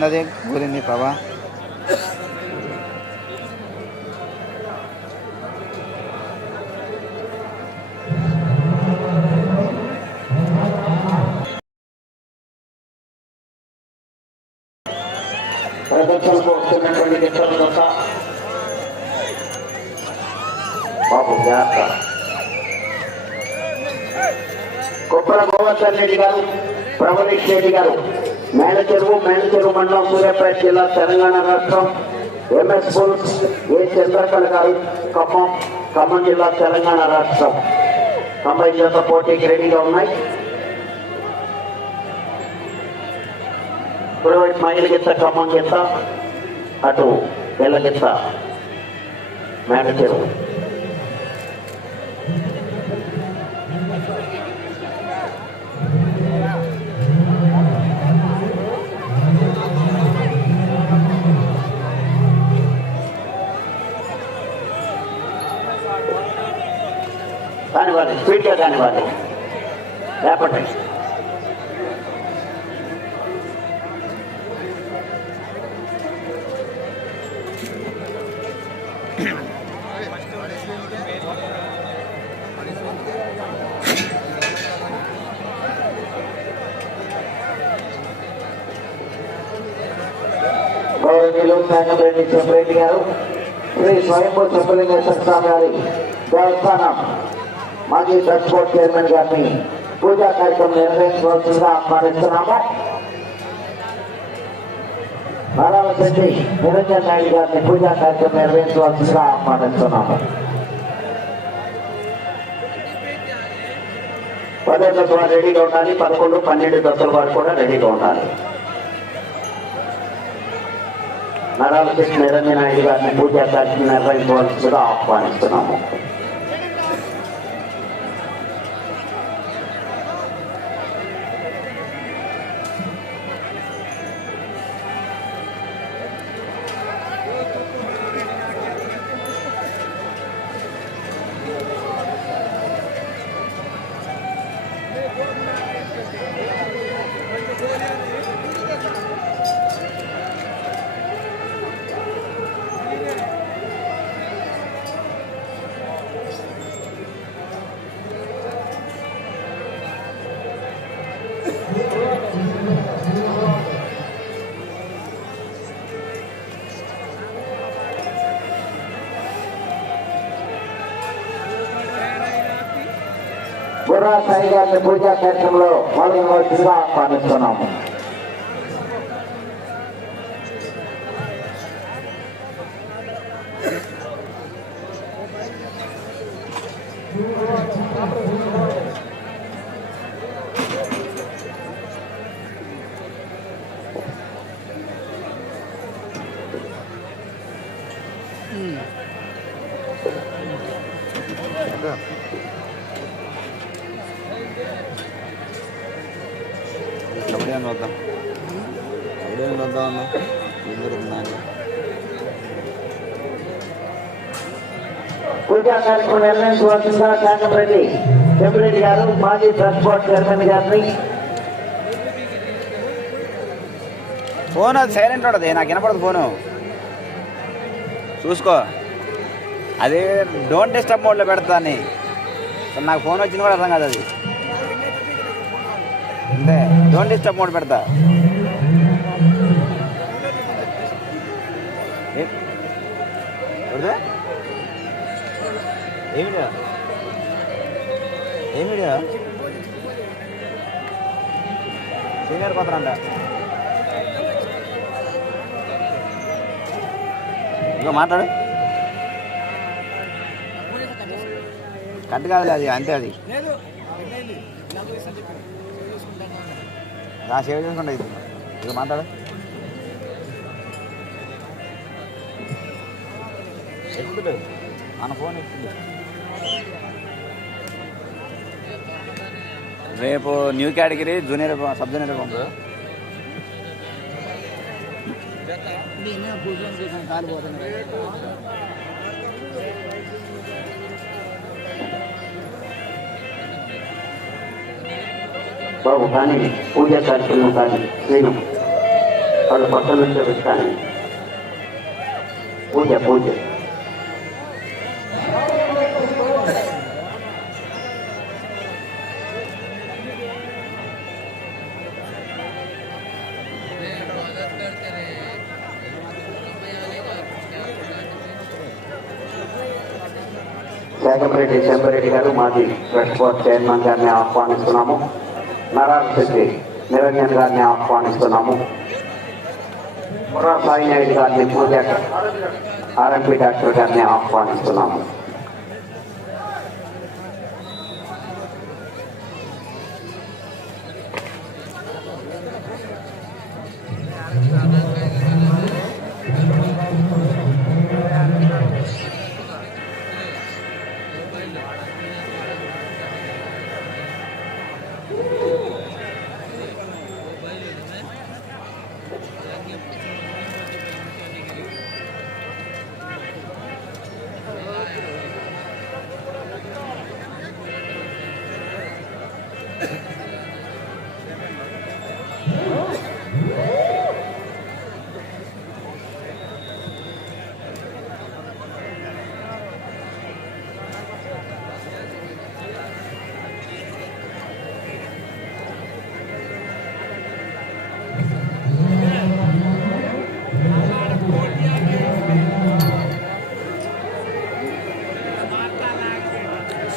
என்னது? கோதுமை பாவா జిల్లా తెలంగాణ రాష్ట్రం ఎంఎస్ బుల్స్ ఏ చంద్రకళ గారు ఖమ్మం ఖమ్మం జిల్లా తెలంగాణ రాష్ట్రం. తొంభై జత పోటీకి రెడీగా ఉన్నాయి. కుడివైపు మహిళ గిత్త ఖమ్మం గిత్త అటు పిల్ల గిత్త. చెరువు కానివ్వండి స్పీడ్గా కానివ్వండి లేపండి. గౌరవనీయులు శాఖరెడ్డి గారు. శ్రీ స్వయంభూ చెప్పలింగేశ్వర స్వామి గారి దేవస్థానం మాజీ ట్రస్ట్ బోర్డ్ చైర్మన్ గారిని పూజా కార్యక్రమం నిర్వహించవలసిందిగా ఆహ్వానిస్తున్నాము. నారాయణశెట్టి నిరంజన్ నాయుడు గారిని పూజా కార్యక్రమం నిర్వహించవలసిందిగా ఆహ్వానిస్తున్నాము. పదో దశ వారు రెడీగా ఉండాలి. పదకొండు పన్నెండు దశల వారు కూడా రెడీగా ఉండాలి. నరాల కృష్ణ నిరంజన నాయుడు గారిని పూజా కార్యక్రమం నిర్వహించవలసిందిగా ఆహ్వానిస్తున్నాము. సాయి గారిని పూజా కార్యక్రమంలో పాల్గొనవలసిందిగా ఆహ్వానిస్తున్నాము you. అన్నా ఏం జరుగుతుందా పూజా కార్యక్రమం నిర్వహించవలసిందిగా శాఖరెడ్డి చెంపిరెడ్డి గారు మాజీ బోర్డ్ చైర్మన్ గారిని ఫోన్ అది సైలెంట్ ఉంటుంది నాకు వినపడదు ఫోను. చూసుకో. అది డోంట్ డిస్టర్బ్ మోడ్లో పెడతాని నాకు ఫోన్ వచ్చింది కూడా అర్థం కాదు అది. అంతే డోంట్ డిస్టర్బ్ మోడ్ పెడతా. ఏ- ఎవరిది? ఏ వీడియో ఏ వీడియో సీనియర్ కొత్తరంట ఇంకా మాట్లాడు. కట్ కాదులే అది అంతే అది. సేవ్ చేసుకుంటా ఇది. ఇక మాట్లాడు. ఎత్తుడు మన ఫోన్ ఎత్తుడు రేపు new category junior sub junior పంపు బాబు కానీ పూజా కార్యక్రమం కానీ శ్రీను వాళ్ళు పక్కన చూపిస్తాను పూజ పూజ. గారు మాజీ ట్రస్ట్ బోర్డ్ చైర్మన్ గారిని ఆహ్వానిస్తున్నాము. నరాల శెట్టి నిరంజన్ గారిని ఆహ్వానిస్తున్నాము. ముర్రా సాయి నాయుడు గారిని పూజ ఆర్ఎంపీ డాక్టర్ గారిని ఆహ్వానిస్తున్నాము.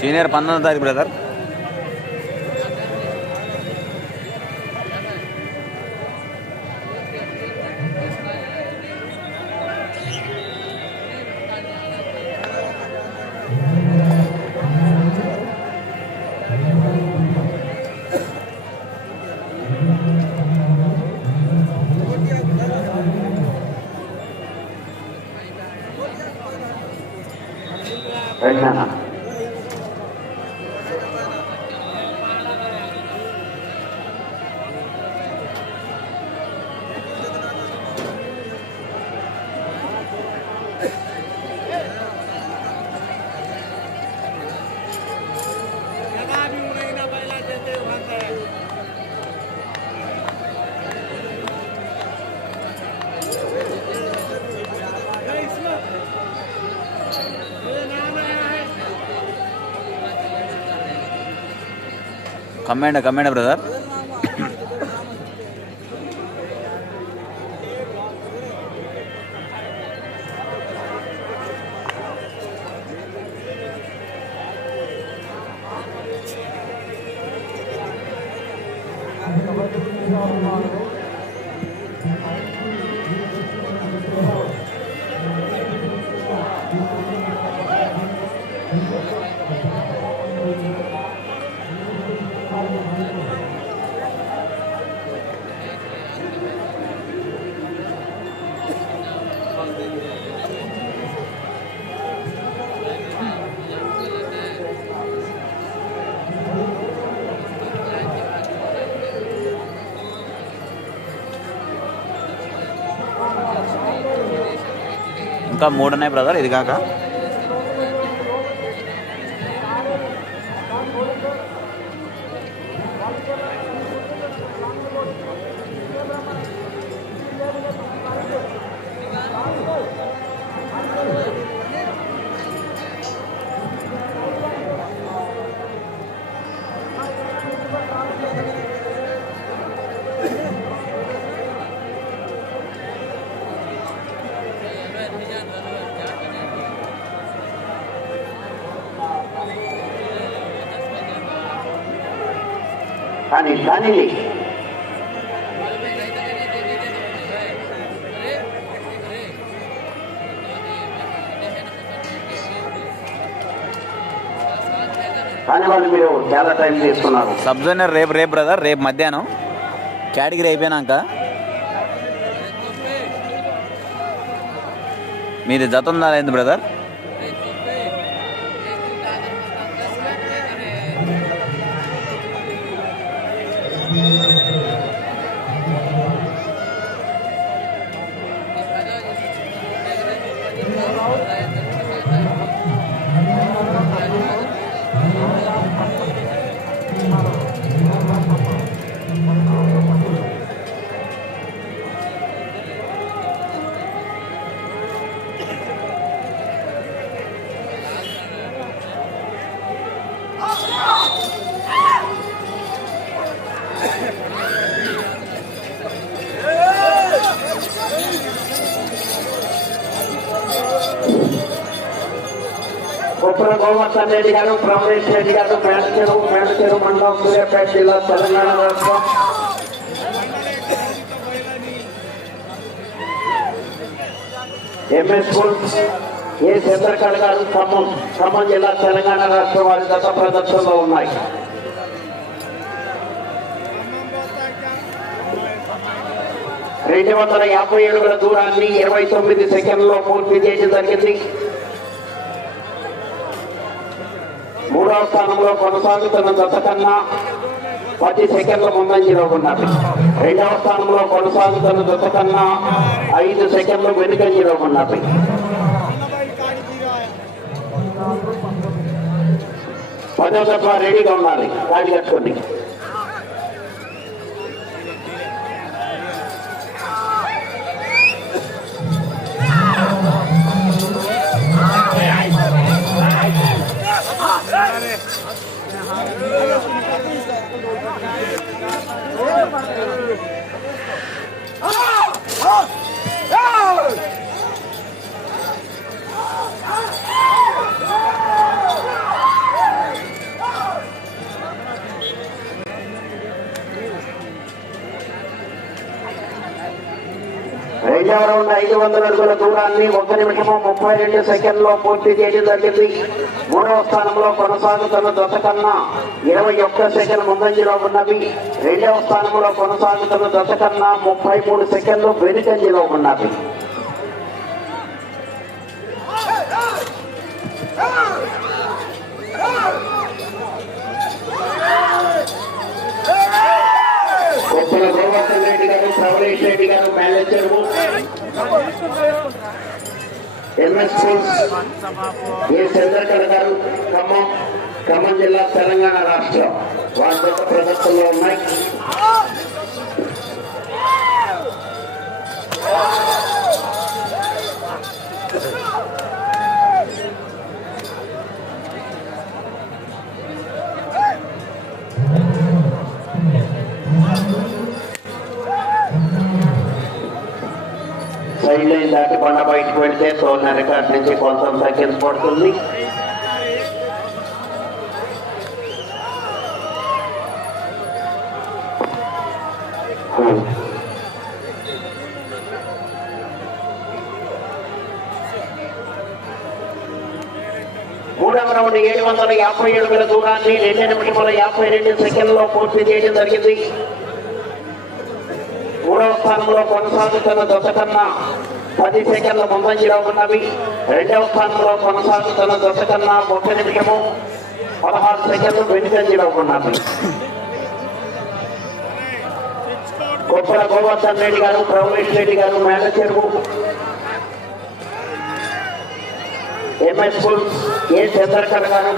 సీనియర్ పంతొమ్మిది తారీఖు బ్రదర్. கம்மேண்ட கம்மேண்ட பிரதர் ఇంకా మూడు ఉన్నాయి బ్రదర్ ఇది కాక కానీ కానీ కానీ వాళ్ళు మీరు చాలా టైం తీసుకున్నారు సబ్ రేపు రేపు బ్రదర్ రేపు మధ్యాహ్నం. కేటగిరీ అయిపోయినాక. మీది జత ఉందా లేదు బ్రదర్ రెడ్డి గారు ప్రమేష్ రెడ్డి గారు మేడచెరు మేడచెరు మండలం సూర్యాపేట జిల్లా తెలంగాణ రాష్ట్రం. ఎంఎస్ స్కూల్స్ ఏ చంద్రకళ గారు ఖమ్మం ఖమ్మం జిల్లా తెలంగాణ రాష్ట్రం వారి గత ప్రదర్శనలో ఉన్నాయి. రెండు వందల యాభై ఏడుగుల దూరాన్ని ఇరవై తొమ్మిది సెకండ్లో పూర్తి చేయడం జరిగింది మూడవ స్థానంలో కొనసాగుతున్న దశ కన్నా పది సెకండ్ల ముందంజలో ఉన్నారు రెండవ స్థానంలో కొనసాగుతున్న దశ కన్నా ఐదు సెకండ్లు వెనుకంజలో ఉన్నది పదో తప్ప రెడీగా ఉండాలి. కాడి కట్టుకోండి. Oh! విజయవాడ ఐదు వందల అడుగుల దూరాన్ని ఒక నిమిషము ముప్పై రెండు సెకండ్లో పూర్తి చేయడం జరిగింది. మూడవ స్థానంలో కొనసాగుతున్న దశ కన్నా ఇరవై ఒక్క సెకండ్ ముందంజలో ఉన్నవి. రెండవ స్థానంలో కొనసాగుతున్న దశ కన్నా ముప్పై మూడు సెకండ్లు వెనుకంజలో ఉన్నవి. MS schools. ఏ చంద్రకళ గారు ఖమ్మం ఖమ్మం జిల్లా తెలంగాణ రాష్ట్రం. వారి యొక్క ప్రదర్శనలో ఉన్నాయి. అంటే వెళ్తే సోన రికార్డ్ నుంచి కొంచెం సెకండ్స్ పడుతుంది. మూడవ రౌండ్ ఏడు వందల యాభై ఏడుగుల దూరాన్ని రెండు నిమిషముల యాభై రెండు సెకండ్లో పూర్తి చేయడం జరిగింది. మూడవ స్థానంలో కొనసాగుతున్న దశ పది సెకండ్ల ముందంజలో ఉన్నవి రెండవ స్థానంలో కొనసాగుతున్న దశ కన్నా ఒక నిమిషము పదహారు సెకండ్లు వెనుకంజలో ఉన్నవి గొప్పల గోవర్ధన్ రెడ్డి గారు ప్రవలేష్ రెడ్డి గారు manager. MS schools A Chandrakar గారు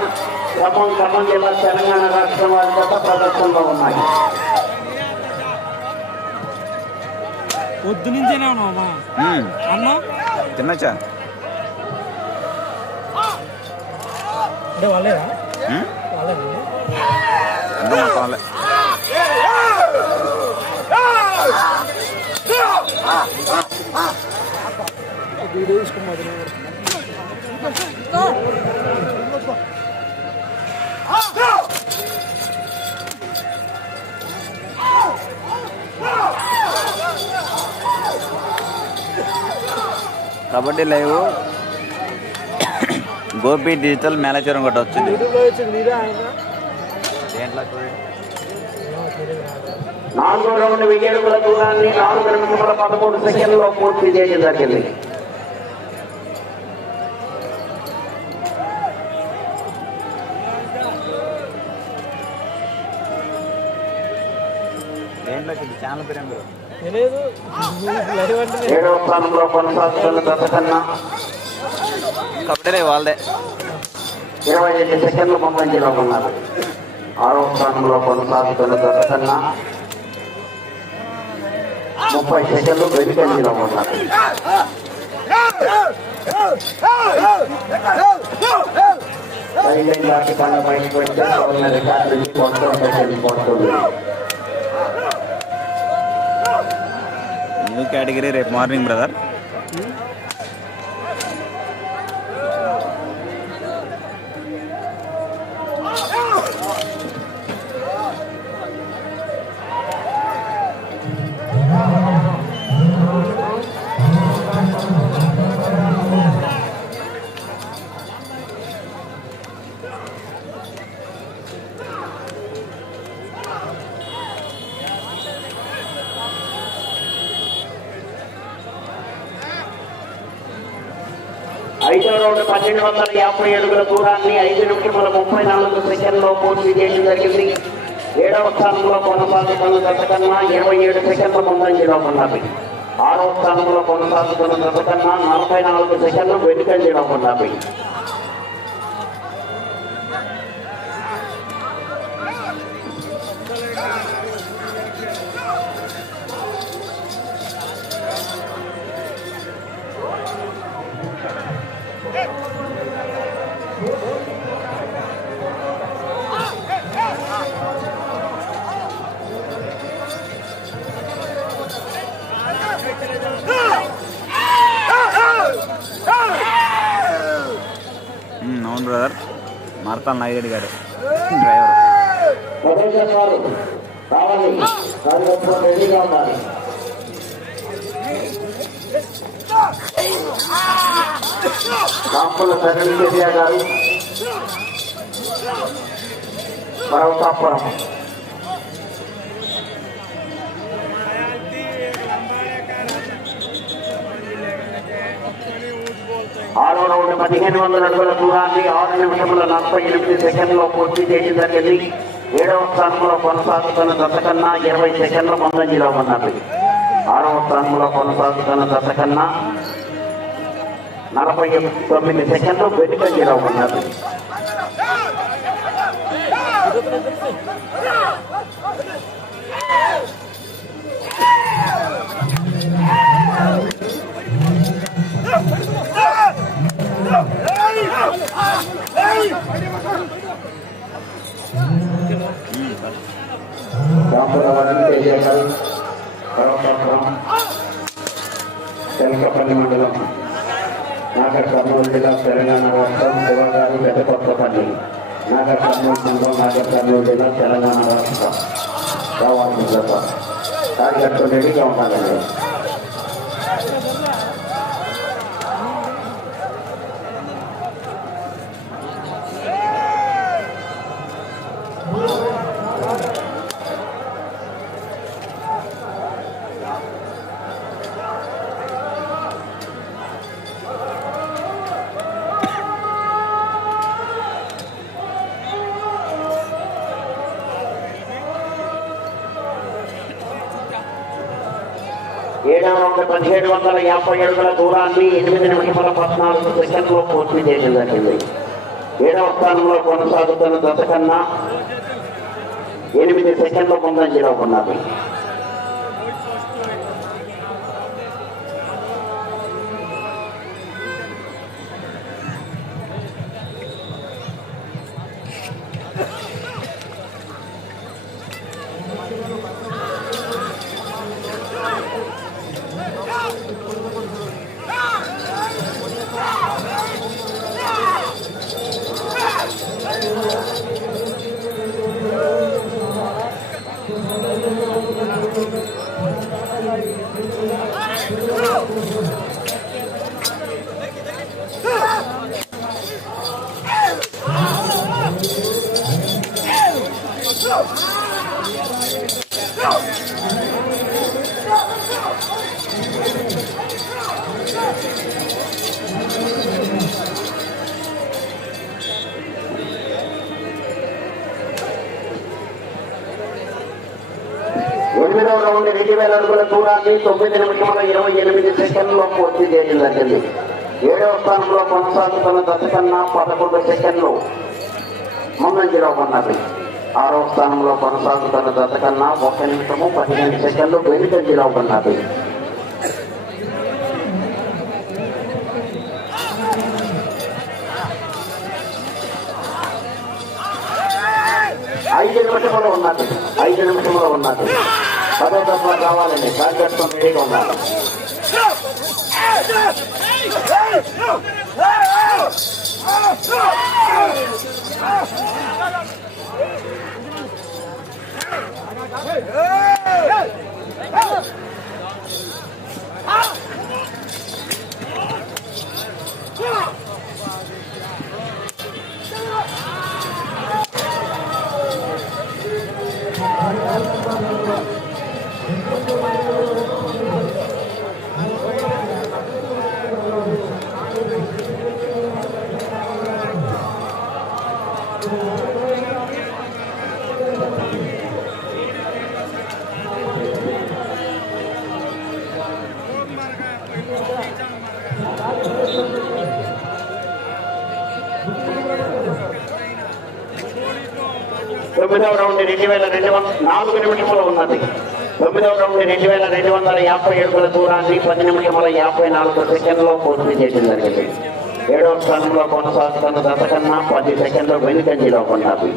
ఖమ్మం ఖమ్మం జిల్లా తెలంగాణ రాష్ట్రం వారి గత ప్రదర్శనలో ఉన్నాయి. పొద్దు నుంచేనే ఉన్నావా మ్మ్. అన్న తినొచ్చా? అంటే వాళ్ళే. Video kabaddi live. Gopi digital manager ఒకటి వచ్చింది. నాలుగో రౌండ్ వెయ్యి అడుగుల దూరాన్ని నాలుగు నిమిషముల పదమూడు సెకండ్లో పూర్తి చేయడం జరిగింది. దేంట్లో ఛానల్ పేరు? తెలియదు ఏడవ స్థానంలో కొనసాగుతున్న దశ కబడ్డీ వాళ్ళదే. ఇరవై ఐదు సెకండ్లు ముందంజలో ఉన్నారు. ఆరవ స్థానంలో కొనసాగుతున్న దశ ముప్పై సెకండ్లు వెనుకంజలో ఉన్నారు. రికార్డు నుంచి సెకండ్ పడుతుంది న్యూ కేటగిరీ రేపు మార్నింగ్ బ్రదర్ పన్నెండు వందల యాభై అడుగుల దూరాన్ని ఐదు నిమిషముల ముప్పై నాలుగు సెకండ్లో పూర్తి చేయడం జరిగింది. ఏడవ స్థానంలో కొనసాగుతున్న దశకన్నా ఇరవై ఏడు సెకండ్ల ముందంజలో ఉన్నది ఆరో స్థానంలో కొనసాగుతున్న దశకన్నా నలభై నాలుగు సెకండ్లు వెనుకంజలో ఉన్నది మార్తాల్ నాగిరెడ్డి గారు. డ్రైవర్ ప్రదేశం వారు ఆరో రౌండ్ పదిహేను వందల అడుగుల దూరాన్ని ఆరు నిమిషముల నలభై ఎనిమిది సెకండ్లో పూర్తి చేసిన జరిగింది ఏడవ స్థానంలో కొనసాగుతున్న దశ కన్నా ఇరవై సెకండ్ల ముందంజలో ఉన్నది ఆరవ స్థానంలో కొనసాగుతున్న దశ కన్నా నలభై తొమ్మిది సెకండ్లు వెనుకంజలో ఉన్నది మండలం నాగర్ కర్నూలు జిల్లా తెలంగాణ రాష్ట్రం శివగారు పెద్దకొత్తపల్లి నాగర్ కర్నూలు మండలం నాగర్ కర్నూలు జిల్లా తెలంగాణ రాష్ట్రం కావాల్సిన జత కార్యకర్తలు రెడీగా ఉండాలండి ఏడవ వందల పదిహేడు వందల యాభై అడుగుల దూరాన్ని ఎనిమిది నిమిషాల పద్నాలుగు సెకండ్లో పూర్తి చేయడం జరిగింది. ఏడవ స్థానంలో కొనసాగుతున్న దశ కన్నా ఎనిమిది సెకండ్ల ముందంజలో ఉన్నది. ఎనిమిదవ రౌండ్ రెండు వేల అడుగుల దూరాన్ని తొమ్మిది నిమిషముల ఇరవై ఎనిమిది సెకండ్లో పూర్తి చేయడం జరిగింది ఏడవ స్థానంలో కొనసాగుతున్న దశ కన్నా పదకొండు సెకండ్లు ముందంజలో ఉన్నది. ఆరవ స్థానంలో కొనసాగుతున్న జతకన్నా ఒక నిమిషము పదిహేను సెకండ్లు వెనుకంజలో ఉన్నది ఐదు నిమిషంలో ఉన్నది. ఐదు నిమిషంలో ఉన్నది. పదో దఫా కావాలండి కార్యకర్తం రెడీగా ఉన్నారు Oh, Ah! తొమ్మిదవ రౌండ్ రెండు వేల రెండు వందల నాలుగు నిమిషములు ఉన్నది. తొమ్మిదవ రౌండ్ రెండు వేల రెండు వందల యాభై ఏడుగుల దూరాన్ని పది నిమిషముల యాభై నాలుగు సెకండ్లో పూర్తి చేయడం జరిగింది. ఏడవ స్థానంలో కొనసాగుతున్న దశ కన్నా పది సెకండ్లు వెనుకంజిలో ఉన్నది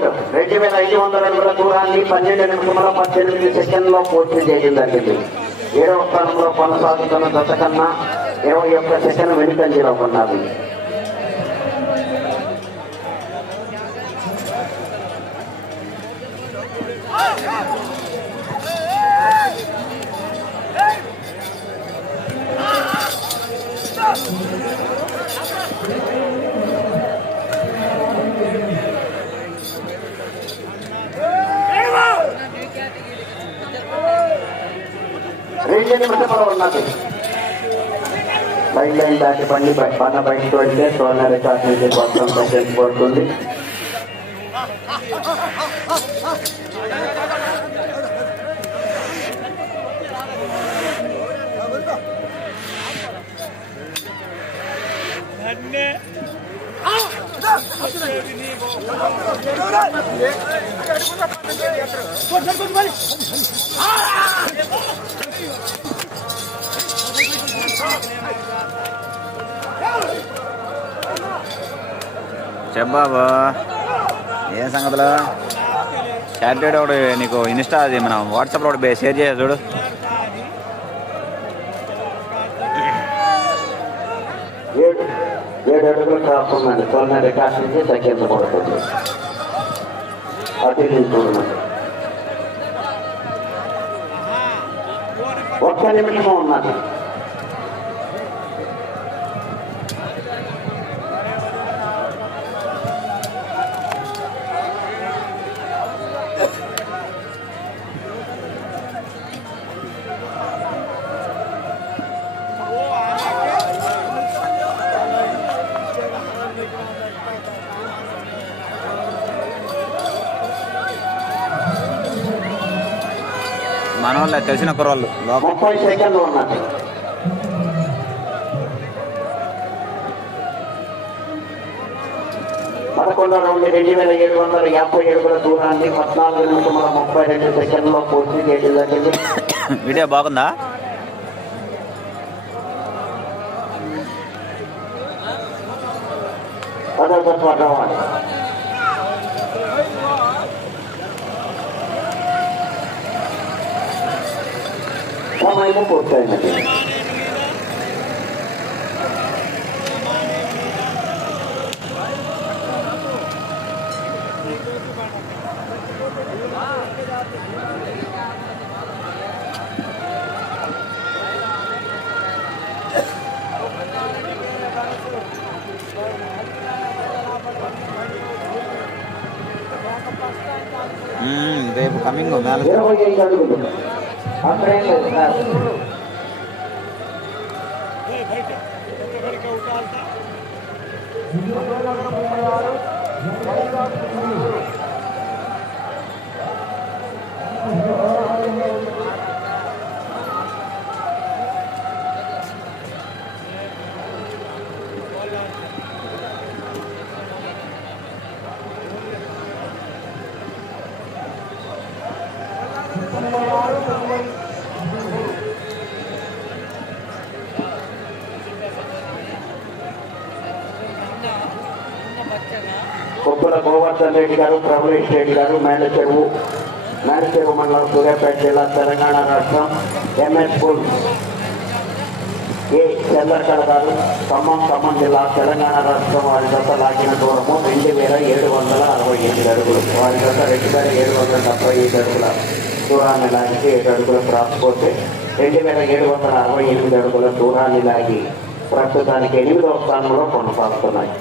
రౌండ్ రెండు వేల ఐదు వందల అడుగుల దూరాన్ని పన్నెండు నిమిషముల పద్దెనిమిది సెకండ్లో పూర్తి చేయడం జరిగింది ఏడవ స్థానంలో కొనసాగుతున్న దశ కన్నా ఇరవై ఒక్క సెకండ్ వెనుకంజలో ఉన్నది బైక్ లైన్ దాటి బండి బాణ బైక్ వెళ్తే సోనా రికార్డ్ నుంచి కొంచెం పడుతుంది. పడుతుంది చెప్పాబా ఏ సంగతిలో? సాటర్డే ఒకటి నీకు ఇన్స్టా అది మనం వాట్సాప్లో ఒకటి షేర్ చేయ చూడు ఏడు ఏడు అడుగులు క్రాస్ ఉందండి సోలర్ రికార్డ్ నుంచి సెకండ్ పడుతుంది. అటు ఇటు ఒక్క నిమిషం ఉన్నది. మన వాళ్ళే తెలిసిన కుర్రోళ్ళు. ముప్పై సెకండ్లు ఉన్నది. పదకొండో రౌండ్ రెండు వేల ఏడు వందల యాభై ఏడుగుల దూరాన్ని పద్నాలుగు నిమిషముల ముప్పై రెండు సెకండ్లో పూర్తి చేయడం జరిగింది. వీడియో బాగుందా? あまりもったいなく కూడా గోవర్ధన్ రెడ్డి గారు ప్రభుష్ రెడ్డి గారు మేనచెరువు మేనచెరువు మండలం సూర్యాపేట జిల్లా తెలంగాణ రాష్ట్రం ఎంఎస్ పుల్ ఏ చంద్రకళ గారు ఖమ్మం ఖమ్మం జిల్లా తెలంగాణ రాష్ట్రం వారి గత లాగిన దూరము రెండు వేల ఏడు వందల అరవై ఎనిమిది అడుగులు. వారి గత రెండు వేల ఏడు వందల డెబ్బై ఐదు అడుగుల దూరాన్ని లాగితే ఏడు అడుగులు రాకపోతే రెండు వేల ఏడు వందల అరవై ఎనిమిది అడుగుల దూరాన్ని లాగి ప్రస్తుతానికి ఎనిమిదవ స్థానంలో కొనసాగుతున్నాయి.